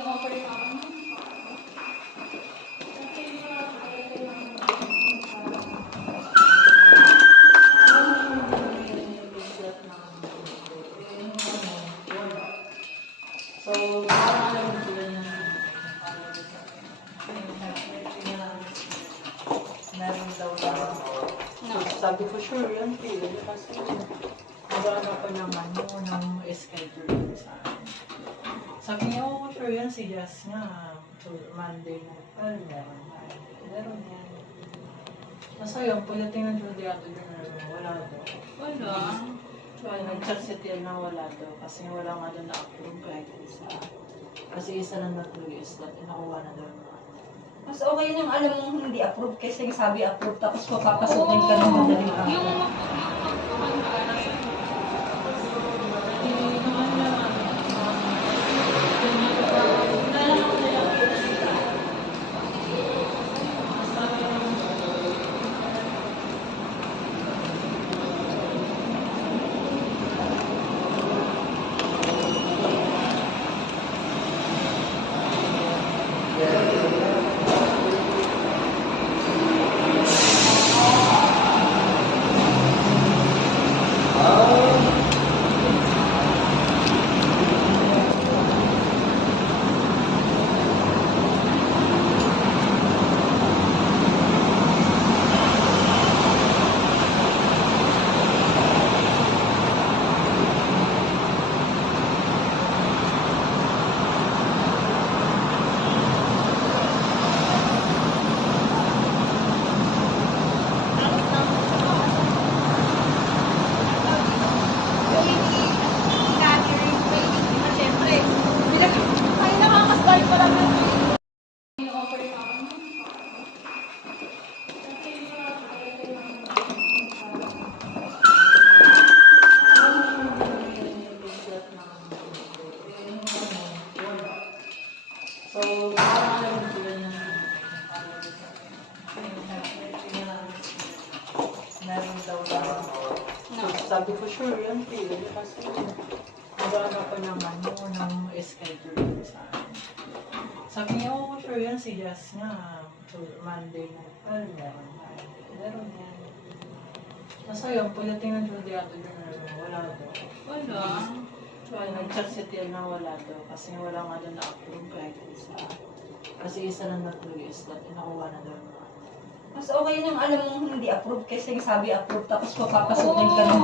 So, parang sila na meron daw lang. Sabi ko, sure yan, pila. Kasi nagana pa naman yun ng schedule sa akin. Sabi niya, oh, sure yan, si Jess nga. So, Monday na. Meron yan. Nasa yun, pagdating ng Judy ato yun, wala daw. Wala. So, nag-chat si Tia na wala daw. Kasi wala nga doon na-approve kahit isa. Kasi isa na nag-release that nakuha na daw. Mas okay nang alam mong hindi approve kaysa yung sabi approve tapos papapasukin ka ng madaling araw. Yung So, parang sila na meron daw lang. So, sabi ko, sure yan, pila. Kasi nagana pa naman yun ng schedule sa akin. Sabi niya, oh, sure yan, si Jess nga. So, Monday na. Meron yan. Nasa yun, pagdating ng Judy ato yun, wala daw. wala. So, nag-chat si Tia na wala daw. Kasi wala nga doon na-approve kahit isa. Kasi isa na nag-release that nakuha na daw. Mas okay nang alam mong hindi approve kaysa yung sabi approve tapos papapasukin ka ng